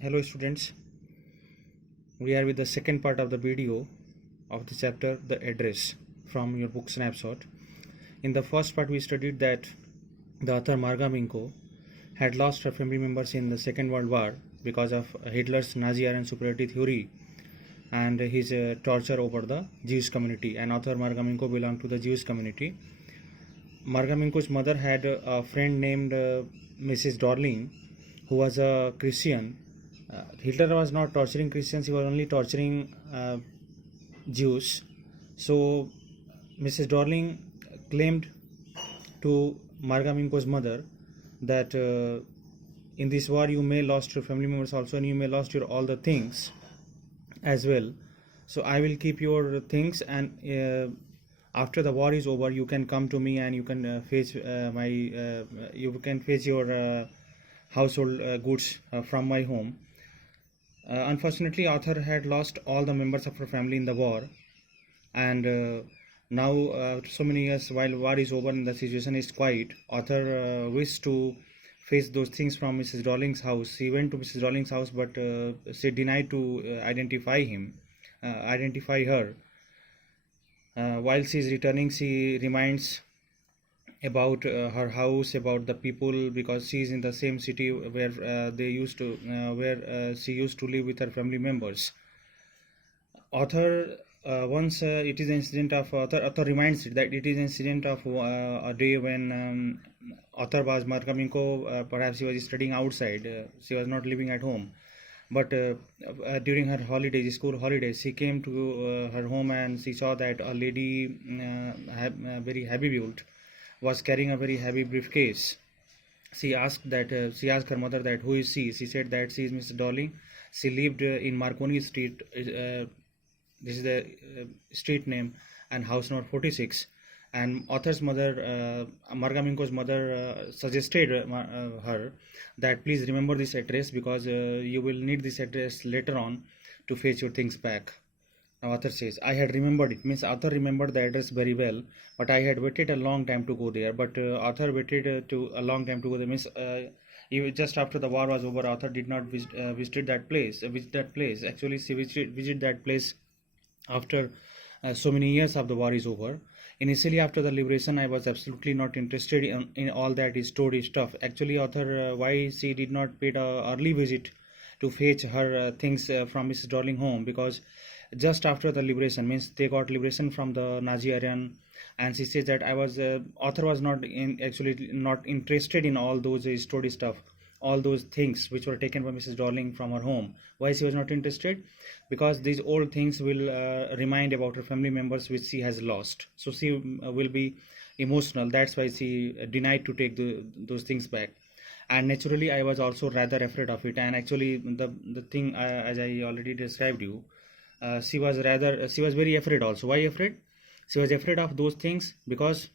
Hello students, we are with the second part of the video of the chapter The Address from your book Snapshot. In the first part we studied that the author Marga Minko had lost her family members in the Second World War because of Hitler's Nazi-Aryan superiority theory and his torture over the Jewish community, and author Marga Minko belonged to the Jewish community. Marga Minko's mother had a friend named Mrs. Dorling who was a Christian. Hitler was not torturing Christians, he was only torturing Jews. So Mrs. Dorling claimed to Marga Minko's mother that in this war you may lost your family members also, and you may lost your all the things as well. So I will keep your things, and after the war is over you can come to me and you can fetch you can fetch your household goods from my home. Unfortunately, author had lost all the members of her family in the war, and now so many years while war is over and the situation is quiet, author wished to face those things from Mrs. Dorling's house. He went to Mrs. Dorling's house, but she denied to identify her. While she is returning, she reminds about her house, about the people, because she is in the same city where she used to live with her family members. Author once it is an incident of author reminds it that it is an incident of a day when author was Marga Minko, perhaps she was studying outside, she was not living at home, but during her holidays, school holidays, she came to her home and she saw that a lady very heavy built was carrying a very heavy briefcase. She asked her mother that who is she. She said that she is Mrs. Dorling. She lived in Marconi Street. This is the street name and house number 46. And author's mother, Marga Minko's mother, suggested her that please remember this address, because you will need this address later on to fetch your things back. Now author says, I had remembered it. Means author remembered the address very well, but I had waited a long time to go there. But author waited to a long time to go there. Means just after the war was over, author did not visit that place. Actually, she visited that place after so many years of the war is over. Initially, after the liberation, I was absolutely not interested in all that story stuff. Actually, author why she did not pay the early visit to fetch her things from Mrs. Dorling home, because just after the liberation, means they got liberation from the Nazi-Aryan, and she says that author was not interested in all those story stuff, all those things which were taken by Mrs. Dorling from her home. Why she was not interested? Because these old things will remind about her family members which she has lost, so she will be emotional. That's why she denied to take those things back. And naturally I was also rather afraid of it. And actually the thing, as I already described you, she was very afraid also. Why afraid? She was afraid of those things because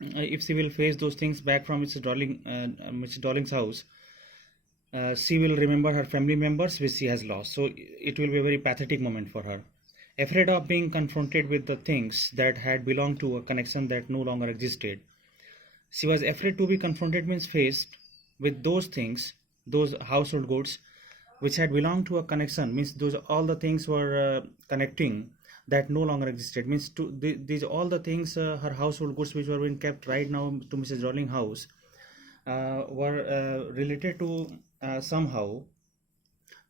if she will face those things back from Mrs. Dorling's house, she will remember her family members which she has lost. So it will be a very pathetic moment for her. Afraid of being confronted with the things that had belonged to a connection that no longer existed. She was afraid to be confronted, means faced with those things, those household goods which had belonged to a connection, means those all the things were connecting that no longer existed. Means these all the things, her household goods which were being kept right now to Mrs. Dorling house, were related to somehow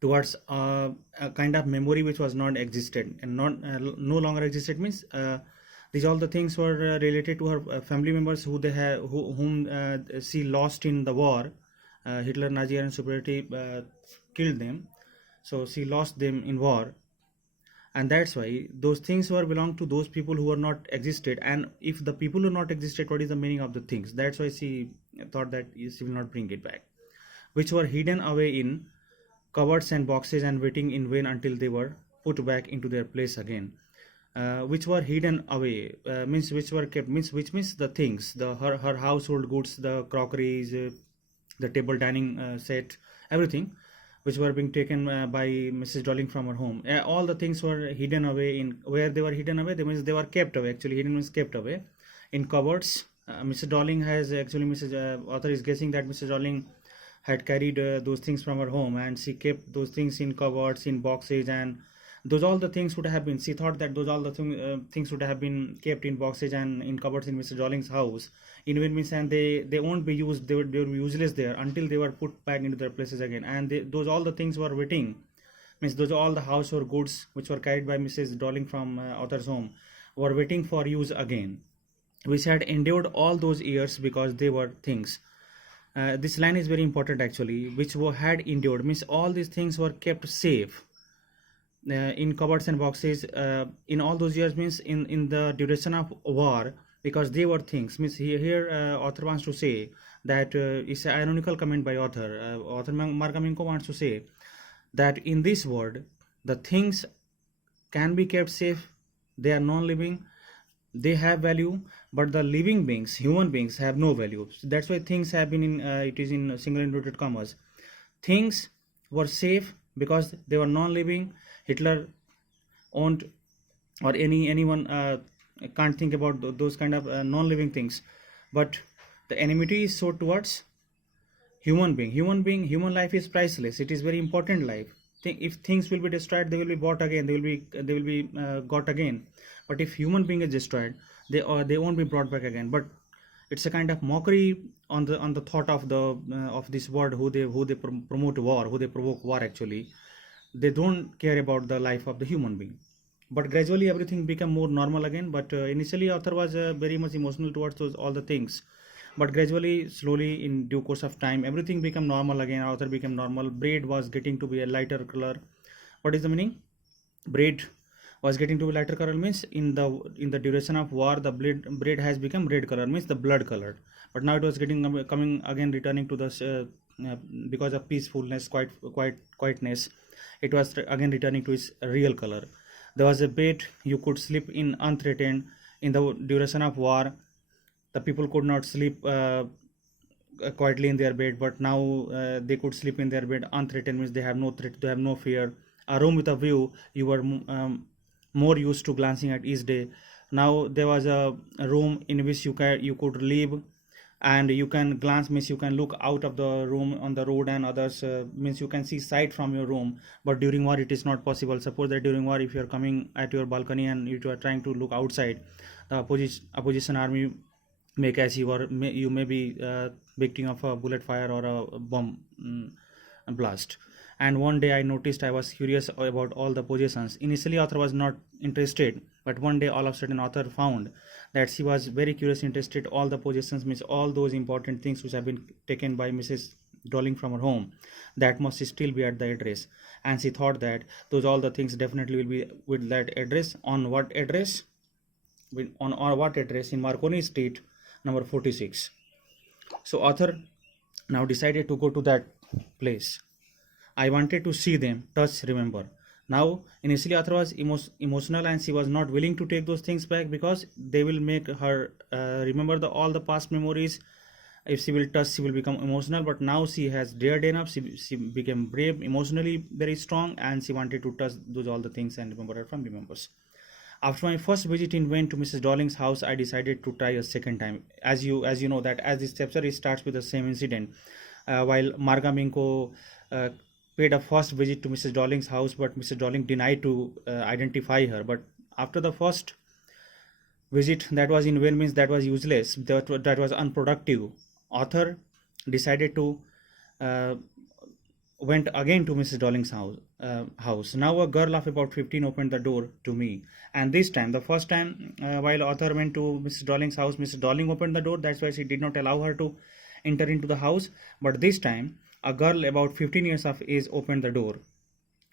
towards a kind of memory which was not existed and not no longer existed. Means these all the things were related to her family members whom she lost in the war. Hitler, Nazi-Aryan superiority killed them, so she lost them in war, and that's why those things were belong to those people who were not existed. And if the people who not existed, what is the meaning of the things? That's why she thought that she will not bring it back, which were hidden away in cupboards and boxes and waiting in vain until they were put back into their place again. Which were hidden away, means which were kept, which means the things, her household goods, the crockeries, the table dining set, everything which were being taken by Mrs. Dorling from her home. All the things were hidden away. In where they were hidden away, they means they were kept away. Actually, hidden means kept away in cupboards. Mrs. Dorling has actually, author is guessing that Mrs. Dorling had carried those things from her home, and she kept those things in cupboards, in boxes, and those all the things would have been, she thought that those all the things would have been kept in boxes and in cupboards in Mr. Darling's house, in means, and they won't be used, they would be useless there until they were put back into their places again, and those all the things were waiting, means those all the household goods which were carried by Mrs. Darling from Arthur's home were waiting for use again, which had endured all those years because they were things. This line is very important actually, which had endured, means all these things were kept safe in cupboards and boxes in all those years, means in the duration of war, because they were things, means here author wants to say that it's an ironical comment by author Mark Amenko wants to say that in this world the things can be kept safe, they are non-living, they have value, but the living beings, human beings, have no value. So that's why things have been in it is in single inverted commas. Things were safe because they were non-living. Hitler owned, or anyone can't think about those kind of non-living things, but the enmity is so towards human life is priceless, it is very important life. If things will be destroyed, they will be bought again, they will be got again, but if human being is destroyed, they won't be brought back again. But it's a kind of mockery on the thought of the of this world, who they promote war, who they provoke war. Actually, they don't care about the life of the human being. But gradually everything became more normal again. But initially author was very much emotional towards all the things, but gradually, slowly, in due course of time, everything became normal again. Author became normal. Braid was getting to be a lighter color. What is the meaning? Braid was getting to be lighter color means in the duration of war, the braid has become red color, means the blood colored. But now it was coming again, returning to the because of peacefulness, quietness. It was again returning to its real color. There was a bed you could sleep in unthreatened. In the duration of war, the people could not sleep quietly in their bed, but now they could sleep in their bed unthreatened, means they have no threat, they have no fear. A room with a view, you were more used to glancing at each day. Now there was a room in which you could live, and you can glance, means you can look out of the room on the road and others, means you can see sight from your room. But during war it is not possible. Suppose that during war, if you are coming at your balcony and you are trying to look outside, the opposition army may catch you, or you may be victim of a bullet fire or a bomb blast. And one day I noticed, I was curious about all the positions. Initially author was not interested, but one day all of a sudden author found that she was very curious, interested all the positions, means all those important things which have been taken by Mrs. Darling from her home, that must still be at the address. And she thought that those all the things definitely will be with that address. On what address? On what address? In Marconi Street, number 46. So author now decided to go to that place. I wanted to see them, touch, remember. Now initially author was emotional, and she was not willing to take those things back because they will make her remember all the past memories. If she will touch, she will become emotional. But now she has dared enough, she became brave, emotionally very strong, and she wanted to touch those all the things and remember her family members. After my first visit in vain to Mrs. Darling's house, I decided to try a second time. As you know that as this chapter, it starts with the same incident. While Marga Minko paid a first visit to Mrs. Darling's house, but Mrs. Darling denied to identify her. But after the first visit, that was in vain, means that was useless, that was unproductive. Author decided to went again to Mrs. Darling's house. Now a girl of about 15 opened the door to me, and this time, the first time, while author went to Mrs. Darling's house, Mrs. Darling opened the door. That's why she did not allow her to enter into the house. But this time, a girl about 15 years of age opened the door,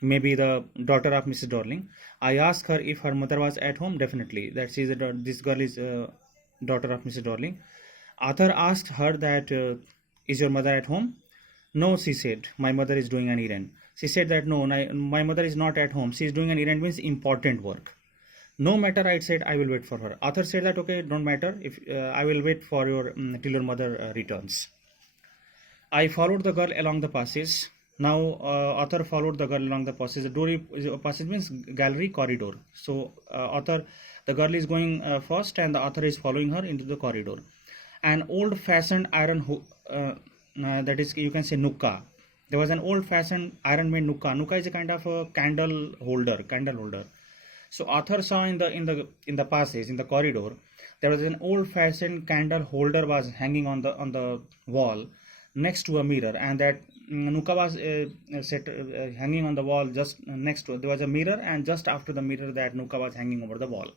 maybe the daughter of Mrs. Darling. I asked her if her mother was at home. Definitely, that this girl is daughter of Mrs. Darling. Author asked her that is your mother at home? No, she said, my mother is doing an errand. She said that no, my mother is not at home. She is doing an errand, means important work. No matter, I said, I will wait for her. Author said that okay, don't matter. If I will wait for your till your mother returns. I followed the girl along the passage. Now author followed the girl along the passage. The door passage means gallery, corridor. So the girl is going first, and the author is following her into the corridor. An old-fashioned iron that is, you can say, nukka. There was an old-fashioned iron-made nukka. Nukka is a kind of a candle holder, candle holder. So author saw in the passage, in the corridor, there was an old-fashioned candle holder was hanging on the wall next to a mirror, and that nukka was set hanging on the wall just next to. There was a mirror, and just after the mirror, that nukka was hanging over the wall.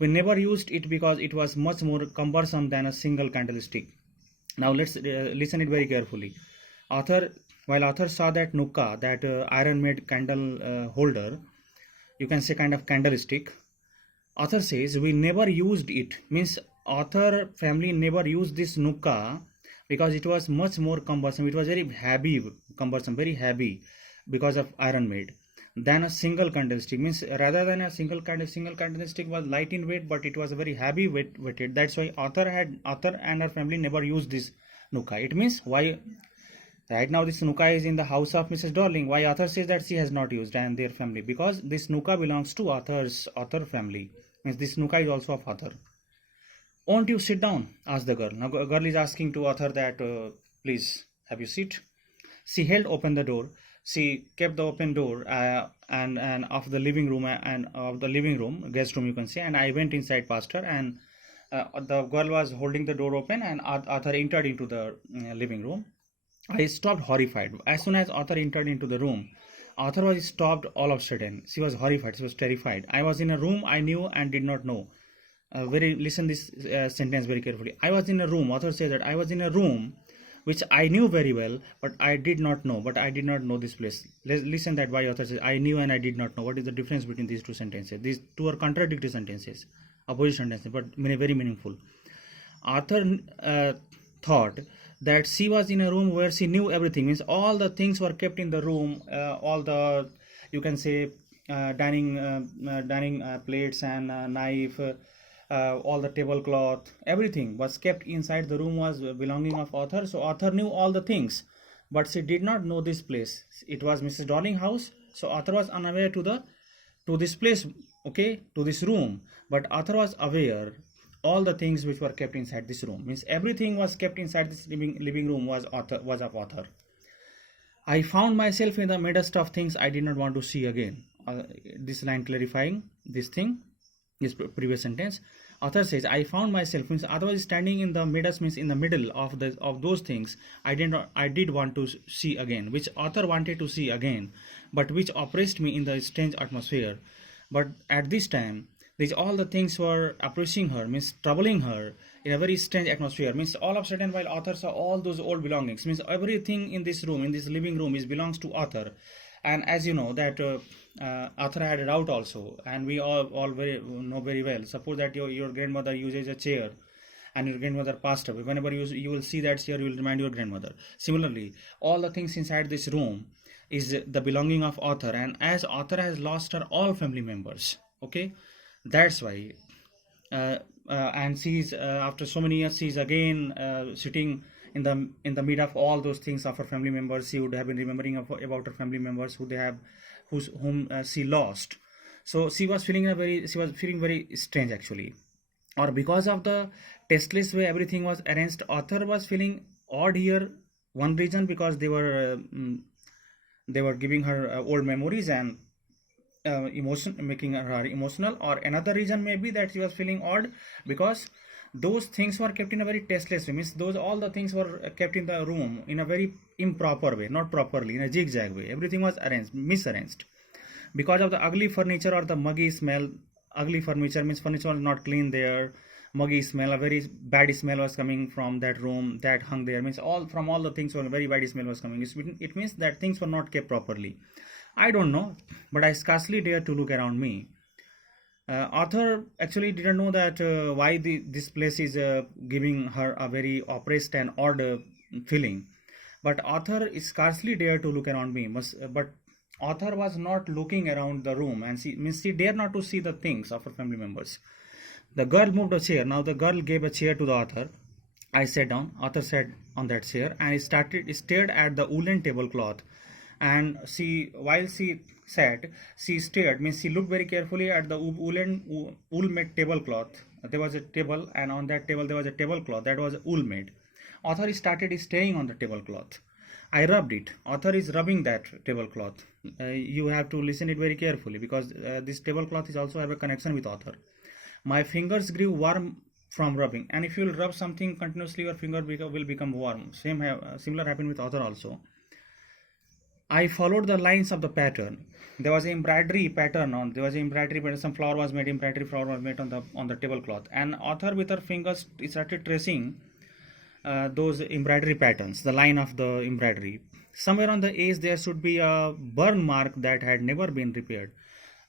We never used it because it was much more cumbersome than a single candlestick. Now let's listen it very carefully. While author saw that nukka, that iron-made candle holder, you can say kind of candlestick, author says we never used it. Means author family never used this nukka because it was much more cumbersome. It was very heavy, cumbersome, very heavy because of iron made than a single candlestick. Means rather than a single candlestick was light in weight, but it was a very heavy weighted. That's why author and her family never used this nukka. It means why right now this nukka is in the house of Mrs. Darling. Why author says that she has not used and their family? Because this nukka belongs to author family. Means this nukka is also of author. Won't you sit down? Asked the girl. Now girl is asking to author that please have you sit. She held open the door. She kept the open door and of the living room and of the living room, guest room you can say. And I went inside past her, and the girl was holding the door open, and author entered into the living room. I stopped horrified. As soon as author entered into the room, author was stopped all of a sudden. She was horrified. She was terrified. I was in a room I knew and did not know. Listen this sentence very carefully. I was in a room. Author says that I was in a room which I knew very well, but I did not know. But I did not know this place. Listen that why author says I knew and I did not know. What is the difference between these two sentences? These two are contradictory sentences, opposite sentences, but very meaningful. Author thought that she was in a room where she knew everything. Means all the things were kept in the room. All the, you can say, dining plates and knife. All the tablecloth, everything was kept inside the room was belonging of author. So author knew all the things, but she did not know this place. It was Mrs. Darling house, so author was unaware to this place, okay, to this room. But author was aware all the things which were kept inside this room. Means everything was kept inside this living room was of author. I found myself in the midst of things I did not want to see again. This line clarifying this thing. This previous sentence, author says I found myself, means author was standing in the midst, means in the middle of those things I did want to see again, which author wanted to see again, but which oppressed me in the strange atmosphere. But at this time, all the things were oppressing her, means troubling her in a very strange atmosphere. Means all of a sudden, while author saw all those old belongings, means everything in this room, in this living room, belongs to author. And as you know that author had a doubt also, and we all know very well. Suppose that your grandmother uses a chair and your grandmother passed away. Whenever you will see that chair, you will remind your grandmother. Similarly, all the things inside this room is the belonging of author, and as author has lost her all family members, okay, that's why and she's after so many years she's again sitting in the mid of all those things of her family members. She would have been remembering about her family members whom she lost. So she was feeling very strange actually, or because of the tasteless way everything was arranged, author was feeling odd here. One reason because they were giving her old memories and making her emotional, or another reason may be that she was feeling odd because those things were kept in a very tasteless way. Means all the things were kept in the room in a very improper way, not properly, in a zigzag way. Everything was misarranged because of the ugly furniture or the muggy smell. Ugly furniture means furniture was not clean there. Muggy smell, a very bad smell was coming from that room that hung there. Means all the things were very bad smell was coming. It means that things were not kept properly. I don't know, but I scarcely dare to look around me. Author actually didn't know that why this place is giving her a very oppressed and odd feeling. But author is scarcely dare to look around me. But author was not looking around the room, and she dared not to see the things of her family members. The girl moved a chair. Now the girl gave a chair to the author. I sat down. Author sat on that chair and stared at the woolen tablecloth. And while she sat, she stared, means she looked very carefully at the wool made tablecloth. There was a table, and on that table there was a tablecloth that was wool made. Author started staring on the tablecloth. I rubbed it. Author is rubbing that tablecloth. You have to listen it very carefully because this tablecloth is also have a connection with author. My fingers grew warm from rubbing, and if you will rub something continuously, your finger will become warm. Similar happened with author also. I followed the lines of the pattern. There was an embroidery pattern on. There was an embroidery pattern. Some flower was made. Embroidery flower was made on the tablecloth. And author with her fingers started tracing those embroidery patterns. The line of the embroidery. Somewhere on the edge there should be a burn mark that had never been repaired.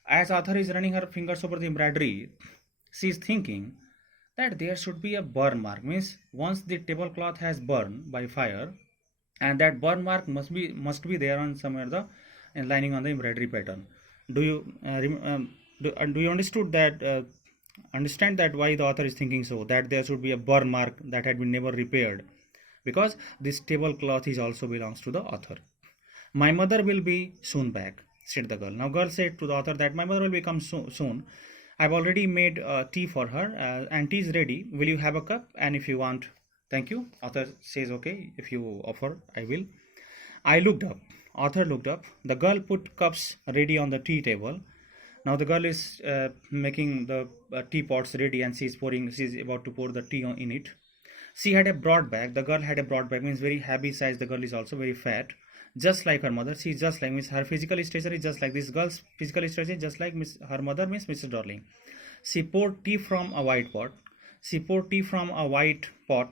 As author is running her fingers over the embroidery, she is thinking that there should be a burn mark. Means once the tablecloth has burned by fire, and that burn mark must be there on somewhere the lining on the embroidery pattern. Do you do you understand that why the author is thinking so, that there should be a burn mark that had been never repaired, because this tablecloth is also belongs to the author. My mother will be soon back, said the girl. Now girl said to the author that my mother will become soon. I've already made tea for her, and tea is ready. Will you have a cup? And if you want, thank you. Author says, okay, if you offer, I will. I looked up. Author looked up. The girl put cups ready on the tea table. Now the girl is making the teapots ready, and she's about to pour the tea in it. She had a broad back. The girl had a broad back, means very heavy size. The girl is also very fat, just like her mother. She is just like, means her physical stature is just like this girl's physical stature is just like her mother, means Mrs. Darling. She poured tea from a white pot.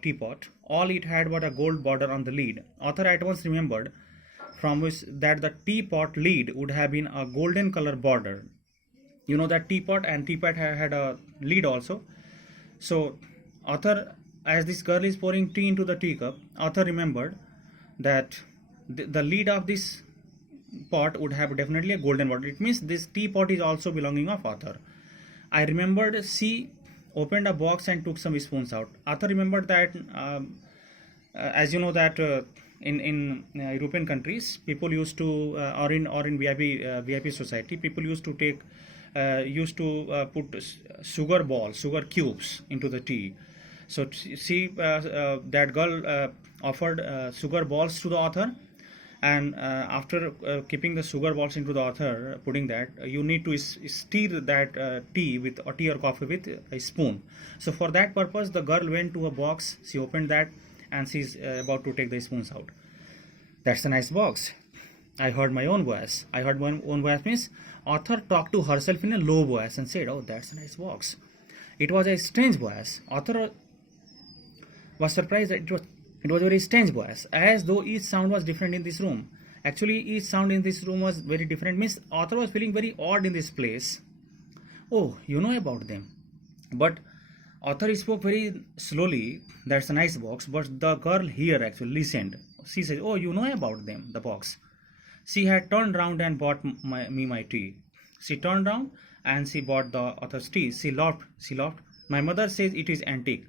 Teapot. All it had was a gold border on the lid. Author at once remembered from which that the teapot lid would have been a golden color border. You know that teapot had a lid also. So author, as this girl is pouring tea into the teacup, author remembered that the lid of this pot would have definitely a golden border. It means this teapot is also belonging of author. I remembered she opened a box and took some spoons out. Author remembered that as you know that in European countries, people used to or in VIP society, people used to put sugar cubes into the tea. So that girl offered sugar balls to the author, and after keeping the sugar balls into the author, putting that, you need to stir that tea or coffee with a spoon. So for that purpose, the girl went to a box, she opened that, and she's about to take the spoons out. That's a nice box. I heard my own voice. Means author talked to herself in a low voice and said, oh, that's a nice box. It was a strange voice. Author was surprised that it was a very strange voice, as though each sound was different in this room. Actually, each sound in this room was very different. Means author was feeling very odd in this place. Oh, you know about them. But author spoke very slowly. That's a nice box. But the girl here actually listened. She said, oh, you know about them, the box. She had turned round and bought me my tea. She turned round and she bought the author's tea. She laughed. My mother says it is antique.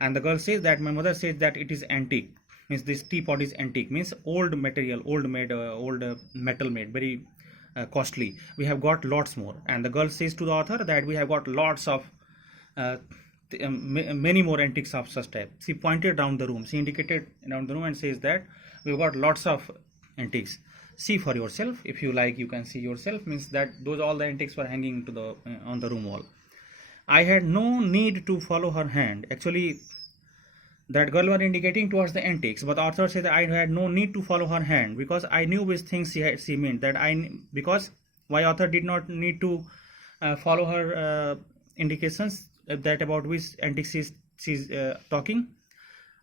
And the girl says that my mother says that it is antique. Means this teapot is antique. Means old material, old metal made, very costly. We have got lots more. And the girl says to the author that we have got lots of many more antiques of such type. She pointed down the room. She indicated down the room and says that we've got lots of antiques. See for yourself. If you like, you can see yourself. Means that those all the antiques were hanging to the on the room wall. I had no need to follow her hand. Actually, that girl was indicating towards the antiques, but author said that I had no need to follow her hand because I knew which things she meant. Because why author did not need to follow her indications that about which antiques she's talking.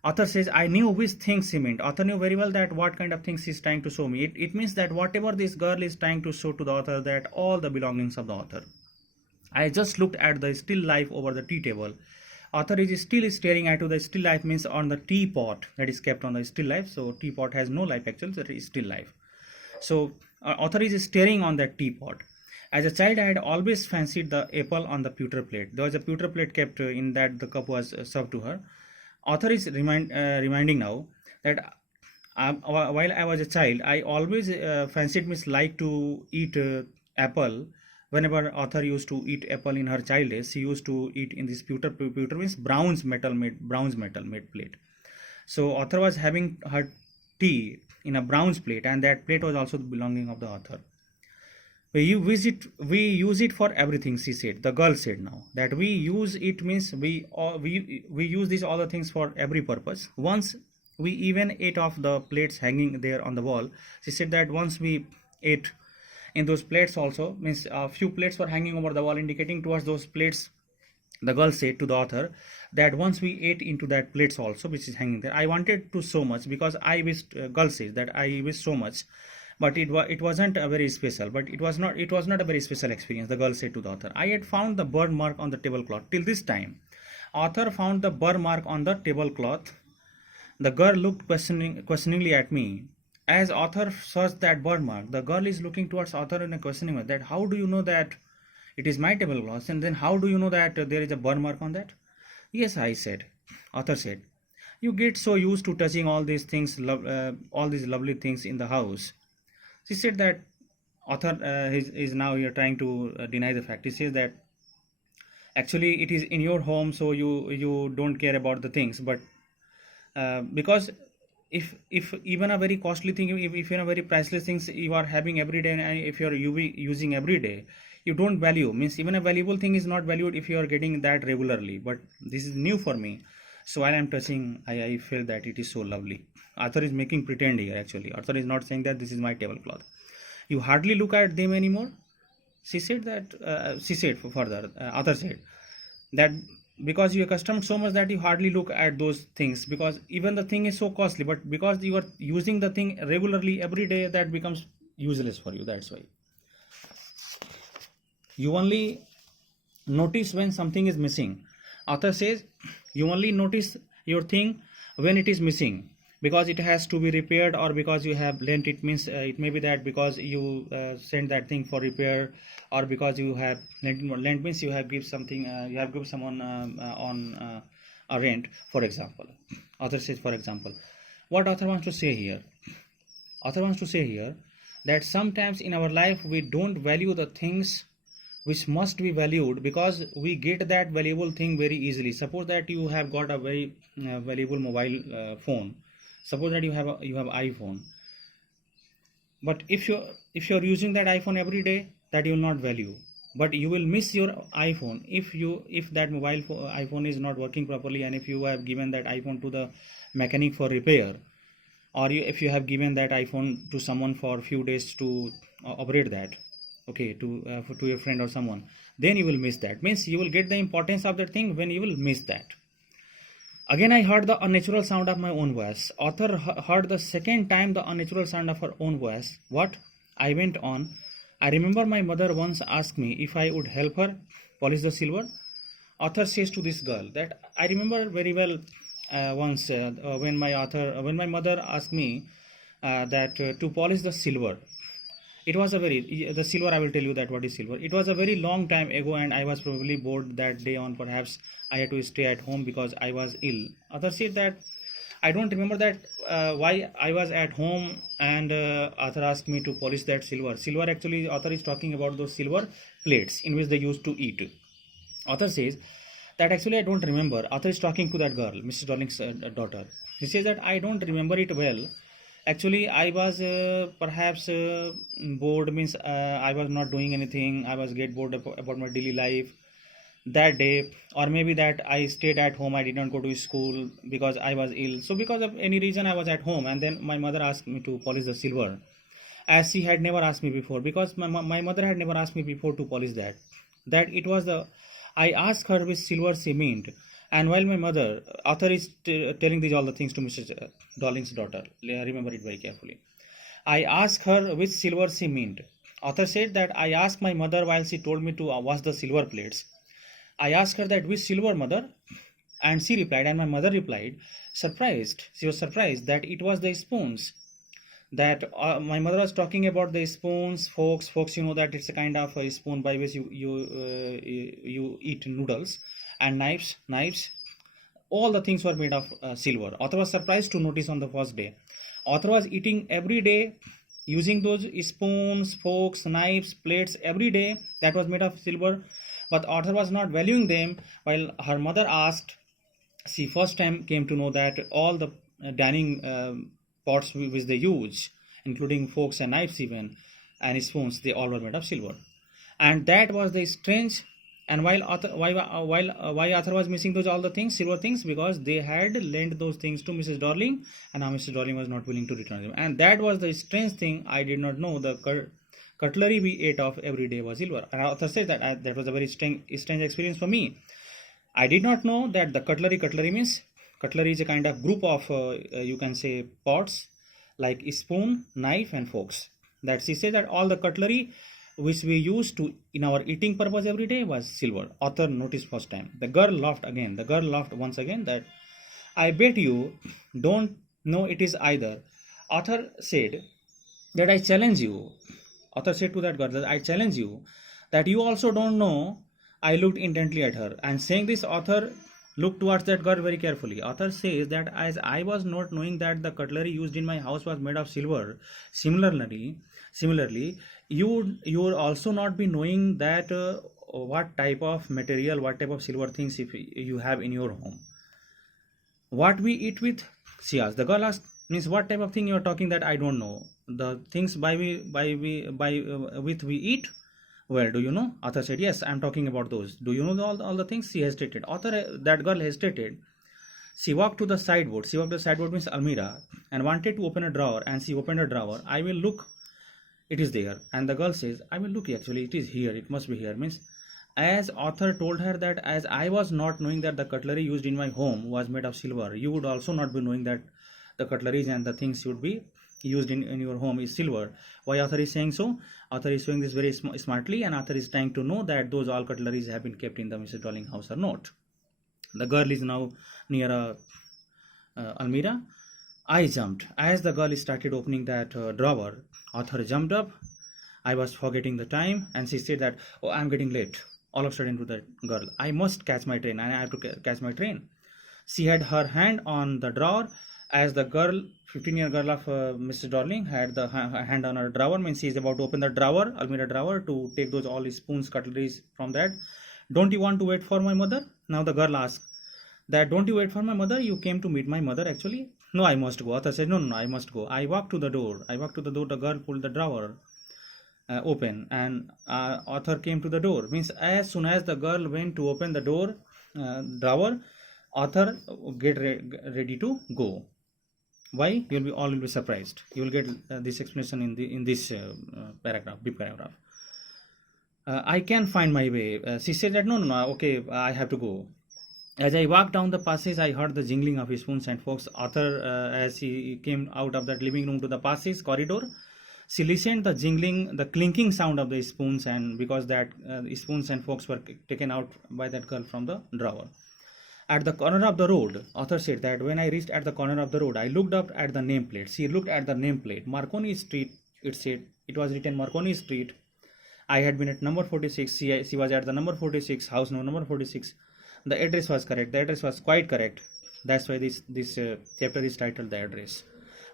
Author says I knew which things she meant. Author knew very well that what kind of things she's trying to show me. It means that whatever this girl is trying to show to the author, that all the belongings of the author. I just looked at the still life over the tea table. Author is still staring at the still life, means on the teapot that is kept on the still life. So teapot has no life actually, so it is still life. So author is staring on that teapot. As a child, I had always fancied the apple on the pewter plate. There was a pewter plate kept in that the cup was served to her. Author is reminding now that while I was a child, I always fancied like to eat apple. Whenever author used to eat apple in her child days, she used to eat in this pewter means bronze metal made plate. So author was having her tea in a bronze plate, and that plate was also belonging of the author. We use it for everything, she said. The girl said now that we use it means we use these all the things for every purpose. Once we even ate off the plates hanging there on the wall. She said that once we ate in those plates also, means a few plates were hanging over the wall, indicating towards those plates. The girl said to the author that once we ate into that plates also, which is hanging there, I wanted to so much because I wished. Girl says that I wished so much, but it wasn't a very special. But it was not a very special experience. The girl said to the author, I had found the burn mark on the tablecloth till this time. Author found the burn mark on the tablecloth. The girl looked questioningly at me. As author searched that burn mark, the girl is looking towards author in a questioning way that how do you know that it is my tablecloth, and then how do you know that there is a burn mark on that? Yes, I said. Author said, you get so used to touching all these things, all these lovely things in the house. She said that author is now here trying to deny the fact. He says that actually it is in your home, so you don't care about the things, but because if even a very costly thing, if even a very priceless things you are having every day, and if you are using every day, you don't value, means even a valuable thing is not valued if you are getting that regularly. But this is new for me, so while I'm touching, I feel that it is so lovely. Author is making pretend here. Actually author is not saying that this is my tablecloth. You hardly look at them anymore. She said that she said further, author said that because you accustomed so much that you hardly look at those things, because even the thing is so costly, but because you are using the thing regularly every day, that becomes useless for you. That's why you only notice when something is missing. Author says you only notice your thing when it is missing, because it has to be repaired, or because you have lent it, means it may be that because you send that thing for repair, or because you have lent means you have give something, you have give someone on a rent, for example. Author says, for example, what author wants to say here? Author wants to say here that sometimes in our life we don't value the things which must be valued, because we get that valuable thing very easily. Suppose that you have got a very valuable mobile phone. Suppose that you have iPhone, but if you're using that iPhone every day, that you will not value, but you will miss your iPhone if that iPhone is not working properly, and if you have given that iPhone to the mechanic for repair, or if you have given that iPhone to someone for a few days to operate that, okay, to your friend or someone, then you will miss that. Means you will get the importance of that thing when you will miss that. Again I heard the unnatural sound of my own voice. Author heard the second time the unnatural sound of her own voice. What? I went on. I remember my mother once asked me if I would help her polish the silver. Author says to this girl that I remember very well once when my mother asked me that to polish the silver. It was the silver, I will tell you that what is silver. It was a very long time ago, and I was probably bored that day on. Perhaps I had to stay at home because I was ill. Author said that I don't remember that why I was at home, and author asked me to polish that silver. Silver, actually, author is talking about those silver plates in which they used to eat. Author says that actually I don't remember. Author is talking to that girl, Mrs. Darling's daughter. He says that I don't remember it well. Actually I was perhaps bored, means I was not doing anything. I was get bored about my daily life that day, or maybe that I stayed at home. I did not go to school because I was ill. So because of any reason I was at home, and then my mother asked me to polish the silver, as she had never asked me before, because my mother had never asked me before to polish that it was the I asked her with silver cement. And while my mother, author is telling these all the things to Mrs. Darling's daughter. Remember it very carefully. I asked her with silver cement. Author said that I asked my mother while she told me to wash the silver plates. I asked her that with silver, mother, and she replied, and my mother replied, surprised. She was surprised that it was the spoons. That my mother was talking about the spoons, forks. Forks, you know that it's a kind of a spoon by which you eat noodles, and knives. All the things were made of silver. Author was surprised to notice on the first day. Author was eating every day using those spoons, forks, knives, plates every day that was made of silver, but author was not valuing them. While her mother asked, she first time came to know that all the dining pots which they use, including forks and knives even, and spoons, they all were made of silver. And that was the strange. And why Arthur was missing those all the things, silver things, because they had lent those things to Mrs. Darling, and now Mrs. Darling was not willing to return them. And that was the strange thing. I did not know the cutlery we ate of every day was silver. And Arthur says that that was a very strange experience for me. I did not know that the cutlery means cutlery is a kind of group of you can say pots like spoon, knife, and forks. That she says that all the cutlery which we used to in our eating purpose every day was silver. Author noticed first time. The girl laughed again. The girl laughed once again that I bet you don't know it is either. Author said that I challenge you. Author said to that girl that I challenge you that you also don't know. I looked intently at her, and saying this, author looked towards that girl very carefully. Author says that as I was not knowing that the cutlery used in my house was made of silver, similarly, you would also not be knowing that what type of material, what type of silver things if you have in your home. What we eat with? She asked. The girl asked, means what type of thing you are talking that I don't know? The things with we eat. Well, do you know? Author said, yes, I'm talking about those. Do you know all the things? She hesitated. That girl hesitated. She walked to the sideboard. She walked to the sideboard means almirah, and wanted to open a drawer, and she opened a drawer. I will look. It is there. And the girl says, I will look, actually, it is here. It must be here. Means, as author told her that as I was not knowing that the cutlery used in my home was made of silver, you would also not be knowing that the cutleries and the things should be used in your home is silver. Why author is saying so? Author is showing this very smartly, and author is trying to know that those all cutleries have been kept in the Mrs. Darling house or not. The girl is now near a almirah. I jumped. As the girl started opening that drawer, author jumped up. I was forgetting the time, and she said that, oh, I'm getting late. All of a sudden to the girl, I must catch my train, and I have to catch my train. She had her hand on the drawer, as the girl, 15-year girl of Mrs. Darling, had the hand on her drawer, means she is about to open the drawer, almirah drawer, to take those all spoons, cutleries from that. Don't you want to wait for my mother? Now the girl asked that, don't you wait for my mother? You came to meet my mother actually? No, I must go. Author said, no, I must go. I walked to the door. The girl pulled the drawer open, and author came to the door. Means as soon as the girl went to open the door drawer, author get ready to go. Why? You will be surprised. You will get this explanation in this paragraph, big paragraph. I can find my way. She said that no, okay, I have to go. As I walked down the passage, I heard the jingling of spoons and forks. Author, as he came out of that living room to the passage corridor, she listened the jingling, the clinking sound of the spoons, and because that spoons and forks were taken out by that girl from the drawer. At the corner of the road, author said that when I reached at the corner of the road, I looked up at the nameplate. She looked at the nameplate. Marconi Street, it said. It was written Marconi Street. I had been at number 46. She was at the number 46, house number 46. The address was correct. The address was quite correct. That's why this chapter is titled The Address.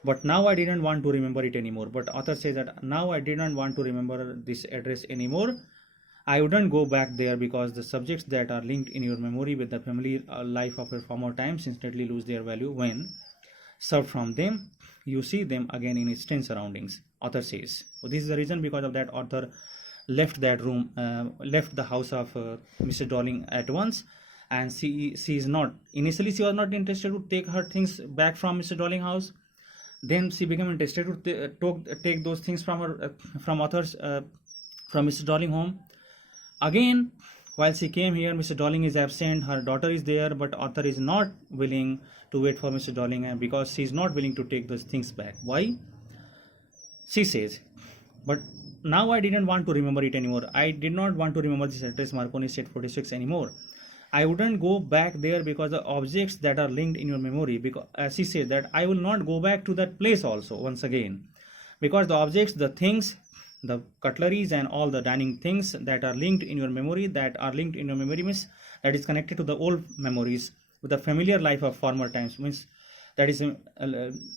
But now I didn't want to remember it anymore. But author says that now I didn't want to remember this address anymore. I wouldn't go back there because the subjects that are linked in your memory with the family life of your former times instantly lose their value when served from them. You see them again in strange surroundings. Author says. So this is the reason because of that author left that room, left the house of Mr. Darling at once, and she is not. Initially, she was not interested to take her things back from Mr. Darling house. Then she became interested to take those things from her from Mr. Darling home. Again, while she came here, Mr. Darling is absent. Her daughter is there, but author is not willing to wait for Mr. Darling, and because she is not willing to take those things back. Why? She says, but now I didn't want to remember it anymore. I did not want to remember this address Marconi Street 46 anymore. I wouldn't go back there because the objects that are linked in your memory, because as she said that I will not go back to that place also once again, because the objects, the things, the cutleries and all the dining things that are linked in your memory, means that is connected to the old memories with the familiar life of former times, means that is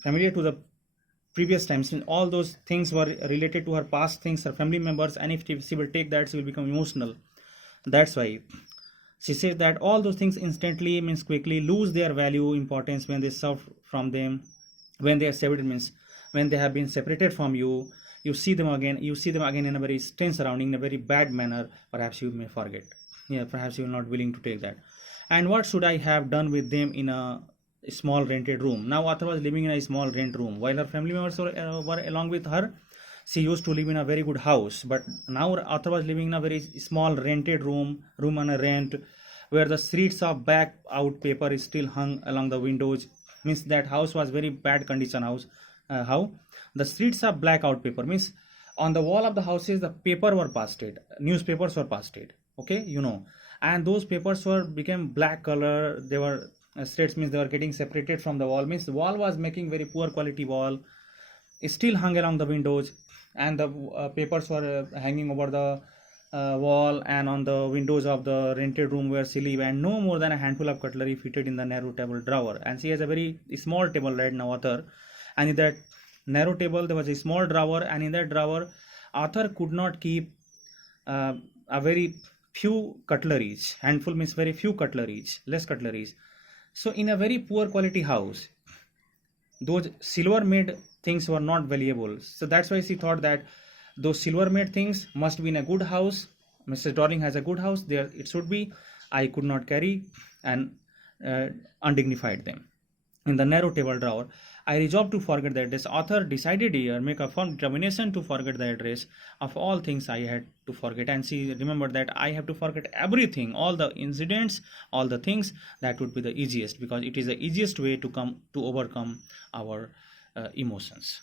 familiar to the previous times. All those things were related to her past things, her family members, and if she will take that, she will become emotional. That's why She says that all those things instantly means quickly lose their value importance when they serve from them, when they are separated means when they have been separated from you. You see them again in a very strange surrounding, in a very bad manner. Perhaps you may forget. Yeah, perhaps you are not willing to take that. And what should I have done with them in a small rented room? Now Arthur was living in a small rent room while her family members were along with her. She used to live in a very good house, but now Arthur was living in a very small rented room on a rent, where the sheets of back out paper is still hung along the windows. Means that house was very bad condition house. How the sheets of black out paper means on the wall of the houses the paper were pasted, newspapers were pasted. Okay, and those papers were became black color. They were states means they were getting separated from the wall. Means the wall was making very poor quality wall. It still hung along the windows, and the papers were hanging over the wall and on the windows of the rented room where she lived, and no more than a handful of cutlery fitted in the narrow table drawer. And she has a very small table right now, Arthur, and in that narrow table there was a small drawer, and in that drawer Arthur could not keep a very few cutleries. Handful means very few cutleries, less cutleries. So in a very poor quality house, those silver made things were not valuable. So that's why she thought that those silver made things must be in a good house. Mrs. Darling has a good house, there it should be. I could not carry and undignified them in the narrow table drawer. I resolved to forget the address. Author decided here, make a firm determination to forget the address of all things I had to forget. And she remembered that I have to forget everything, all the incidents, all the things. That would be the easiest, because it is the easiest way to overcome our emotions.